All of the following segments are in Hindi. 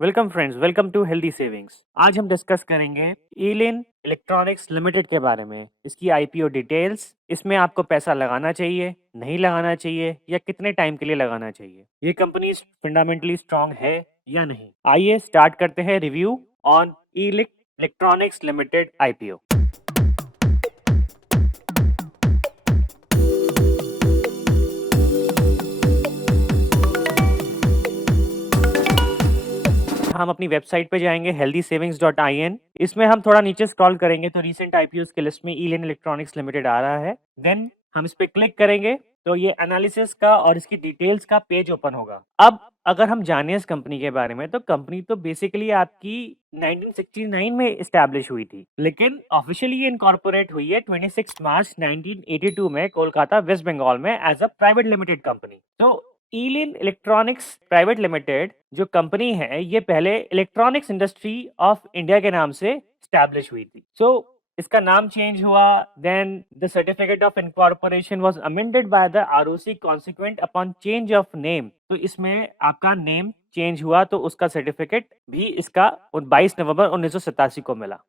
Welcome friends, welcome to healthy savings. आज हम डिस्कस करेंगे ईलिन इलेक्ट्रॉनिक्स लिमिटेड के बारे में, इसकी आईपीओ डिटेल्स, इसमें आपको पैसा लगाना चाहिए, नहीं लगाना चाहिए या कितने टाइम के लिए लगाना चाहिए, ये कंपनी फंडामेंटली स्ट्रांग है या नहीं। आइए स्टार्ट करते हैं review on Elin electronics limited IPO. हम अपनी वेबसाइट पे जाएंगे healthysavings.in। इसमें हम थोड़ा नीचे स्क्रॉल करेंगे तो रीसेंट आईपीओस के लिस्ट में ईलिन इलेक्ट्रॉनिक्स लिमिटेड आ रहा है। देन हम इस पे क्लिक करेंगे तो ये एनालिसिस का और इसकी डिटेल्स का पेज ओपन होगा। अब अगर हम जाने इस कंपनी के बारे में, तो कंपनी तो बेसिकली आपकी 1969 में इस्टेब्लिश हुई थी, लेकिन ऑफिशियली ये इनकॉर्पोरेट हुई है 26 मार्च 1982 में कोलकाता वेस्ट बंगाल में as a private limited company. तो ईलिन इलेक्ट्रॉनिक्स प्राइवेट लिमिटेड जो कंपनी है, ये पहले इलेक्ट्रॉनिक्स इंडस्ट्री ऑफ इंडिया के नाम से स्टैब्लिश हुई थी। सो इसका नाम चेंज हुआ, then the certificate of incorporation was amended by the ROC consequent upon change of name. तो इसमें आपका नेम चेंज हुआ तो उसका सर्टिफिकेट भी इसका 22 नवंबर 1987 को मिला।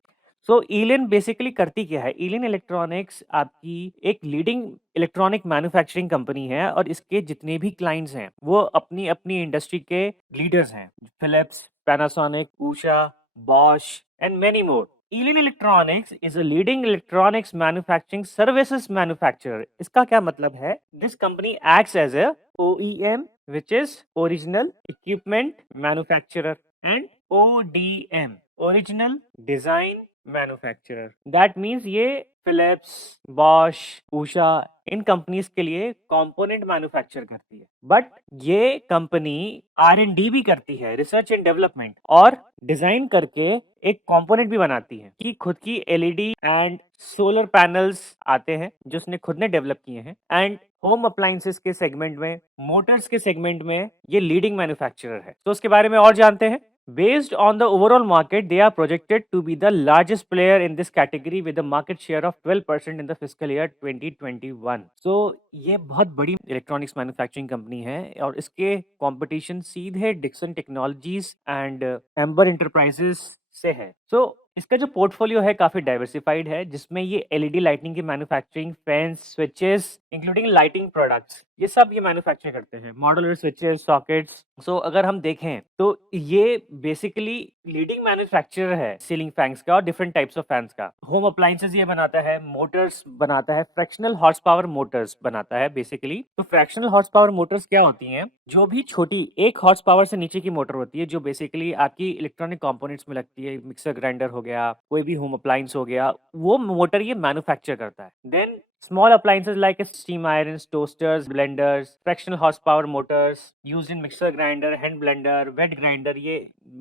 सो ईलिन बेसिकली करती क्या है? ईलिन इलेक्ट्रॉनिक्स आपकी एक लीडिंग इलेक्ट्रॉनिक मैन्युफैक्चरिंग कंपनी है और इसके जितने भी क्लाइंट्स हैं वो अपनी अपनी इंडस्ट्री के लीडर्स हैं। Philips, Panasonic, Usha, Bosch and many more. Elin electronics is a leading electronics manufacturing services manufacturer. इसका क्या मतलब है? This company acts as a OEM, which is original equipment manufacturer, and ODM, original design manufacturer. That means ये फिलिप्स, बॉश, उषा इन कंपनीज के लिए कंपोनेंट मैन्युफैक्चर करती है। बट ये कंपनी R&D भी करती है, रिसर्च एंड डेवलपमेंट, और डिजाइन करके एक कंपोनेंट भी बनाती है कि खुद की एलईडी एंड सोलर पैनल्स आते हैं जो उसने खुद ने डेवलप किए हैं। एंड होम अप्लायंसेस के सेगमेंट में, मोटर्स के सेगमेंट में ये लीडिंग मैन्युफैक्चरर है। तो उसके बारे में और जानते हैं। Based on the overall market, they are projected to be the largest player in this category with a market share of 12% in the fiscal year 2021. So ये बहुत बड़ी इलेक्ट्रॉनिक्स मैन्युफैक्चरिंग कंपनी है और इसके कंपटीशन सीधे डिक्सन टेक्नोलॉजीज एंड एम्बर इंटरप्राइजेस से है। So इसका जो पोर्टफोलियो है काफी डाइवर्सिफाइड है, जिसमें ये एलईडी लाइटिंग की manufacturing, fans, switches including lighting products, ये सब ये मैन्युफैक्चर करते हैं, मॉड्यूलर स्विचेस, सॉकेट्स। सो अगर हम देखें तो ये बेसिकली लीडिंग मैन्युफैक्चरर है सीलिंग फैंस का और डिफरेंट टाइप्स ऑफ फैंस का। होम अप्लायंसेस ये बनाता है, मोटर्स बनाता है, फ्रैक्शनल हॉर्स पावर मोटर्स बनाता है बेसिकली। तो फ्रैक्शनल हॉर्स पावर मोटर्स क्या होती हैं? जो भी छोटी 1 हॉर्स पावर से नीचे की मोटर होती है, जो बेसिकली आपकी इलेक्ट्रॉनिक कंपोनेंट्स में लगती है, मिक्सर ग्राइंडर हो गया, कोई भी होम अप्लायंस हो गया, वो मोटर ये मैन्युफैक्चर करता है। Then small appliances like steam irons, toasters, blenders, fractional horsepower motors used in mixer grinder, hand blender, wet grinder, ये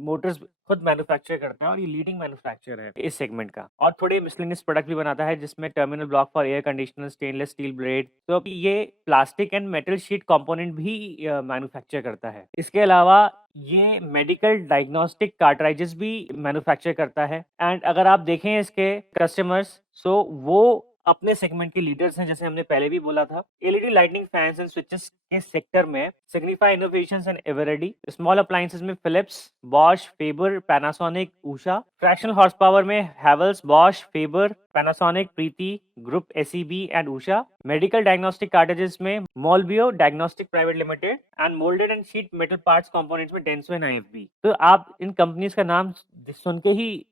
motors खुद मैन्युफैक्चर करता है और ये लीडिंग मैन्युफैक्चर है इस सेगमेंट का। और थोड़े मिसलेनियस प्रोडक्ट भी बनाता है, जिसमें terminal block for air conditioner, stainless steel blade. तो ये plastic and metal sheet component भी मैन्युफैक्चर करता है। इसके अलावा ये मेडिकल डायग्नोस्टिक कार्ट्राइजेस भी मैन्युफैक्चर करता है। एंड अगर आप देखें इसके कस्टमर्स, सो वो अपने सेगमेंट के लीडर्स हैं, जैसे हमने पहले भी बोला था। LED lighting fans and switches के सेक्टर में Signify innovations and Eveready. Small appliances में Philips, Bosch, Faber, Panasonic, Usha. Fractional horse power में Havells, Bosch, Faber, Panasonic, Preethi group, SEB and Usha. Medical diagnostic cartridges में Molbio diagnostic private limited and molded and sheet metal parts components में डेंसो एंड आईएफबी। तो आप इन कंपनीज का नाम सुन के ही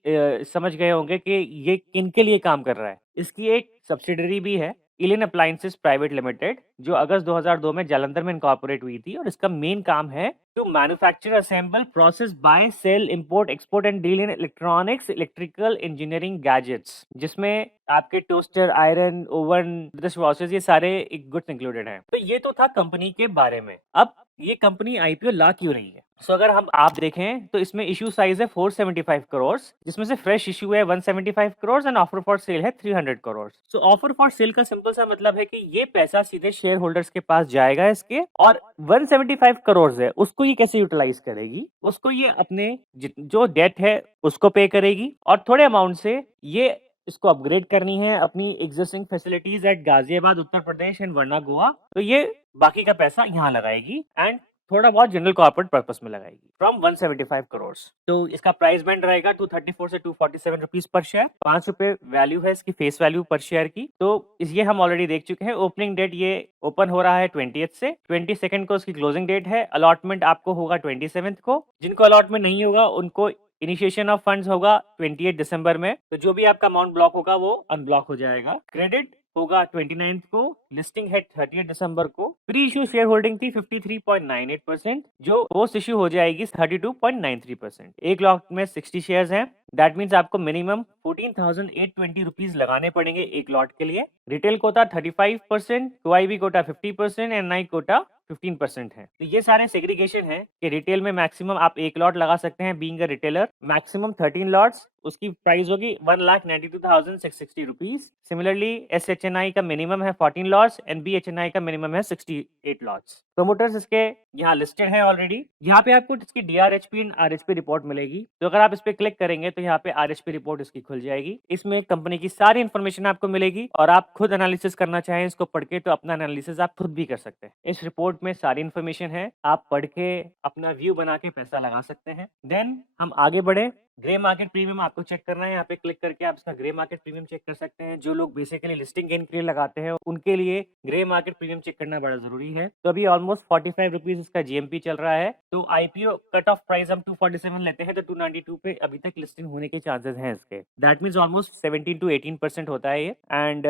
समझ गए होंगे कि ये किन के लिए काम कर रहा है। इसकी एक सब्सिडरी भी है, ईलिन अप्लायंसेस प्राइवेट लिमिटेड, जो अगस्त 2002 में जालंधर में इनकॉर्पोरेट हुई थी, और इसका मेन काम है to manufacture, assemble, process, buy, sell, import, export and deal in electronics, electrical engineering gadgets, जिसमें आपके toaster, iron, oven, dish washers, ये सारे गुड्स इंक्लूडेड हैं। तो ये तो था कंपनी के बारे में। अब ये कंपनी आईपीओ ला क्यों रही है? सो अगर हम आप देखें तो इसमें इशू साइज है 475 करोड़, जिसमें से फ्रेश इशू है 175 crore and offer for sale है 300 करोड़। सो ऑफर फॉर सेल का सिंपल सा मतलब है कि ये पैसा सीधे शेयर होल्डर्स के पास जाएगा इसके, और 175 करोड़ है उसको ये कैसे यूटिलाइज करेगी? उसको ये अपने जो डेट है उसको पे करेगी, और थोड़े अमाउंट से ये इसको अपग्रेड करनी है अपनी existing facilities at Ghaziabad Uttar Pradesh and Verna Goa. तो ये बाकी का पैसा यहाँ लगाएगी एंड थोड़ा बहुत जनरल कॉर्पोरेट पर्पस में लगाएगी फ्रॉम 175 करोड़। तो इसका प्राइस बैंड रहेगा 234 से 247 रुपीज पर शेयर। ₹5 वैल्यू है इसकी, फेस वैल्यू पर शेयर की। तो ये हम ऑलरेडी देख चुके हैं। ओपनिंग डेट ये ओपन हो रहा है 20th से, 22nd को उसकी क्लोजिंग डेट है। अलॉटमेंट आपको होगा 27th को। जिनको अलॉटमेंट नहीं होगा उनको इनिशिएशन ऑफ फंड्स होगा 28 दिसंबर में। तो जो भी आपका अमाउंट ब्लॉक होगा वो अनब्लॉक हो जाएगा। क्रेडिट होगा 29th को, लिस्टिंग है 30 दिसंबर को। प्री इश्यू शेयर होल्डिंग थी 53.98%, जो पोस्ट इश्यू हो जाएगी 32.93%। एक लॉट में 60 शेयर्स हैं। दैट मीन्स आपको मिनिमम 14,820 रुपीज लगाने पड़ेंगे एक लॉट के लिए। Retail quota 35%, QIB quota 50% and नाइक कोटा 15% है। तो ये सारे सेग्रीगेशन है कि रिटेल में मैक्सिमम आप एक लॉट लगा सकते हैं being a retailer, maximum 13 lots, उसकी प्राइस होगी 1,92,660 रुपीज। सिमिलरली SHNI का मिनिमम है 14 लॉट्स एंड BHNI का मिनिमम है 68 लॉट्स। प्रमोटर्स इसके यहाँ लिस्टेड है ऑलरेडी। यहाँ पे आपको इसकी DRHP एंड RHP रिपोर्ट मिलेगी। तो अगर आप इस पे क्लिक करेंगे तो यहाँ पे RHP रिपोर्ट इसकी खुल जाएगी। इसमें कंपनी की सारी इन्फॉर्मेशन आपको मिलेगी और आप खुद एनालिसिस करना चाहें इसको पढ़ के तो अपना एनालिसिस आप खुद भी कर सकते हैं। इस रिपोर्ट में सारी इन्फॉर्मेशन है, आप पढ़ के अपना व्यू बना के पैसा लगा सकते हैं। देन हम आगे बढ़े। ग्रे मार्केट प्रीमियम आपको चेक करना है। यहाँ पे क्लिक करके आप इसका ग्रे मार्केट प्रीमियम चेक कर सकते हैं। जो लोग बेसिकली लिस्टिंग गेन के लिए लगाते हैं उनके लिए ग्रे मार्केट प्रीमियम चेक करना बड़ा जरूरी है। तो अभी ऑलमोस्ट 45 रुपीज इसका GMP चल रहा है। तो IPO कट ऑफ प्राइस हम 247 लेते हैं तो 292 पे अभी तक लिस्टिंग होने के चांसेस हैं इसके। दैट मीन्स ऑलमोस्ट 17 to 18% होता है ये। एंड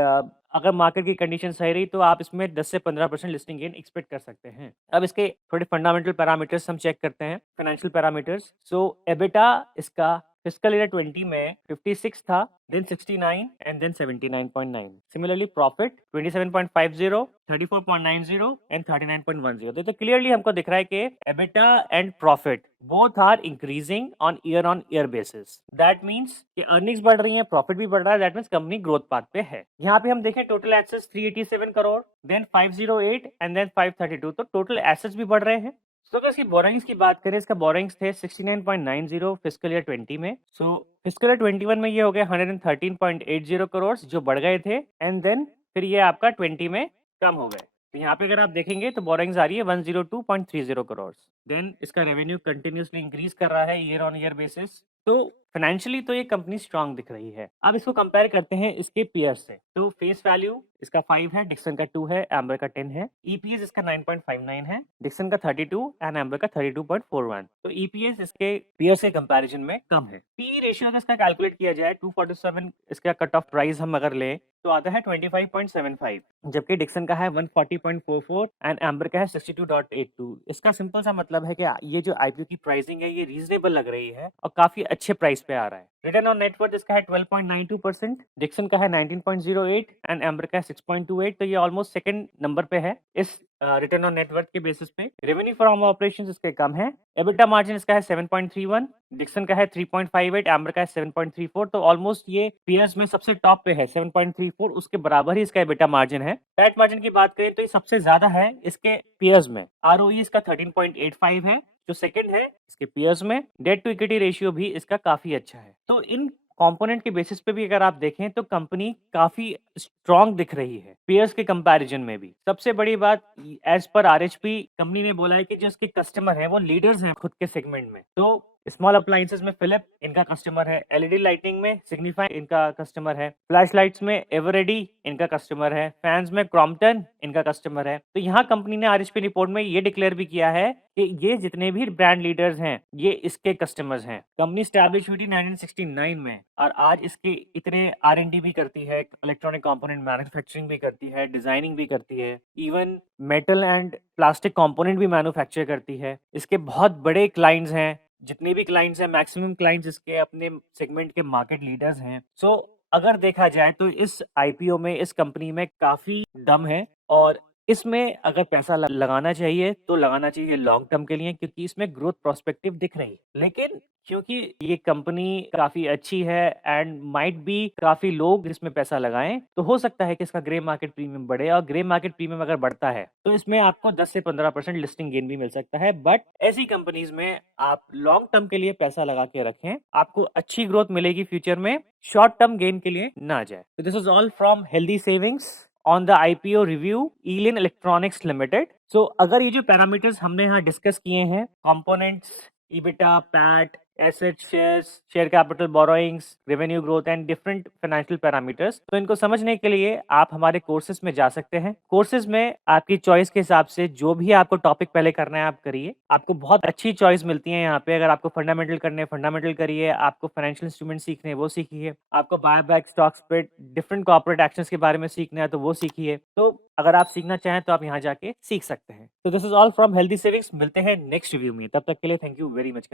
अगर मार्केट की कंडीशन सही रही तो आप इसमें 10 से 15% लिस्टिंग गेन एक्सपेक्ट कर सकते हैं। अब इसके थोड़े फंडामेंटल पैरामीटर्स हम चेक करते हैं, फाइनेंशियल पैरामीटर्स। सो एबिटा इसका फिस्कल ईयर 20 में 56 था, then 69 and then 79.9। Similarly profit 27.50, 34.90 and 39.10। तो क्लियरली हमको दिख रहा है कि EBITDA and profit both are increasing on year basis. That means कि अर्निंग्स बढ़ रही हैं, प्रॉफिट भी बढ़ रहा है। That means company growth path पे है। यहाँ पे हम देखें total assets 387 crore, then 508 and then 532। तो टोटल एसेट्स भी बढ़ रहे हैं। तो अगर इसकी बोरिंग्स की बात करें, इसका बोरिंग्स थे 69.90 फिस्कल ईयर 20 में। सो फिस्कल ईयर 21 में ये हो गए 113.80 करोड़ जो बढ़ गए थे एंड देन फिर ये आपका 20 में कम हो गए। तो यहाँ पे अगर आप देखेंगे तो बोरिंग्स आ रही है 102.30 करोड़। देन इसका रेवेन्यू कंटिन्यूसली इंक्रीज कर रहा है ईयर ऑन ईयर बेसिस। तो फाइनेंशियली तो ये कंपनी स्ट्रांग दिख रही है। अब इसको कंपेयर करते हैं इसके पीयर्स से। तो फेस वैल्यू इसका 5 है, डिक्सन का 2 है, एम्बर का 10 है। EPS इसका 9.59 है, डिक्सन का 32 एंड एम्बर का 32.41। तो EPS इसके पीयर्स के कंपैरिजन में कम है। PE रेशियो अगर इसका कैलकुलेट किया जाए 247 इसका कट ऑफ प्राइस हम अगर लें तो आता है 25.75, जबकि डिक्सन का है 140.44 एंड एम्बर का है 62.82। इसका सिंपल सा मतलब है कि ये जो IPO की प्राइसिंग है ये रीजनेबल लग रही है और काफी अच्छे प्राइस पे आ रहा है। रिटर्न ऑन नेटवर्थ इसका है 12.92%, डिक्सन का है 19.08 एंड एम्बर का है 6.28। तो ये ऑलमोस्ट सेकंड नंबर पे है इस रिटर्न ऑन नेटवर्थ के बेसिस पे। रेवेन्यू फ्रॉम ऑपरेशंस इसके कम है। एबिटा मार्जिन इसका है 7.31, डिक्सन का है 3.58, एम्बर का है 7.34। तो ऑलमोस्ट ये पीयर्स में सबसे टॉप पे है 7.34, उसके बराबर ही इसका एबिटा मार्जिन है। पैट मार्जिन की बात करें तो ये सबसे ज्यादा है इसके पीयर्स में। ROE इसका 13.85 है जो सेकंड है इसके पीयर्स में। डेट टू इक्विटी रेशियो भी इसका काफी अच्छा है। तो इन कंपोनेंट के बेसिस पे भी अगर आप देखें तो कंपनी काफी स्ट्रांग दिख रही है पीयर्स के कंपैरिजन में भी। सबसे बड़ी बात एज पर RHP कंपनी ने बोला है कि जो इसके कस्टमर हैं वो लीडर्स हैं खुद के सेगमेंट में। तो स्मॉल अप्लायंसेस में फिलिप इनका कस्टमर है, LED लाइटिंग में सिग्निफाई इनका कस्टमर है, फ्लैश लाइट्स में एवरेडी इनका कस्टमर है, फैंस में क्रॉम्पटन इनका कस्टमर है। तो यहाँ कंपनी ने RHP रिपोर्ट में ये डिक्लेयर भी किया है कि ये जितने भी ब्रांड लीडर्स हैं ये इसके कस्टमर्स हैं। कंपनी स्टैब्लिश हुई थी 1969 में और आज इसके इतने R&D भी करती है, इलेक्ट्रॉनिक कंपोनेंट मैन्युफैक्चरिंग भी करती है, डिजाइनिंग भी करती है, even metal and plastic component भी मैन्युफैक्चर करती है। इसके बहुत बड़े क्लाइंट्स हैं, जितने भी क्लाइंट्स हैं मैक्सिमम क्लाइंट्स इसके अपने सेगमेंट के मार्केट लीडर्स हैं। सो अगर देखा जाए तो इस IPO में इस कंपनी में काफी दम है और इसमें अगर पैसा लगाना चाहिए तो लगाना चाहिए लॉन्ग टर्म के लिए, क्योंकि इसमें ग्रोथ प्रोस्पेक्टिव दिख रही है। लेकिन क्योंकि ये कंपनी काफी अच्छी है एंड माइट बी काफी लोग इसमें पैसा लगाएं, तो हो सकता है कि इसका ग्रे मार्केट प्रीमियम बढ़े और ग्रे मार्केट प्रीमियम अगर बढ़ता है तो इसमें आपको 10 से 15% लिस्टिंग गेन भी मिल सकता है। बट ऐसी कंपनीज में आप लॉन्ग टर्म के लिए पैसा लगा के रखें, आपको अच्छी ग्रोथ मिलेगी फ्यूचर में, शॉर्ट टर्म गेन के लिए ना जाए। तो this is all from healthy savings. On the IPO review Elin electronics limited. So अगर ये जो पैरामीटर्स हमने यहाँ डिस्कस किए हैं, components, EBITDA, PAT, assets, shares, share capital, borrowings, revenue growth and different financial parameters, तो इनको समझने के लिए आप हमारे कोर्सेज में जा सकते हैं। कोर्सेज में आपकी चॉइस के हिसाब से जो भी आपको टॉपिक पहले करना है आप करिए। आपको बहुत अच्छी चॉइस मिलती है यहाँ पे। अगर आपको फंडामेंटल करने हैं फंडामेंटल करिए, आपको फाइनेंशियल इंस्ट्रूमेंट सीखने हैं वो सीखिए, आपको buyback, stock split, different corporate actions के बारे में सीखना है तो वो सीखिए। तो अगर आप सीखना चाहें तो आप यहाँ जाके सीख सकते हैं। तो this is all from healthy savings. मिलते हैं नेक्स्ट रिव्यू में, तब तक के लिए thank you very much guys.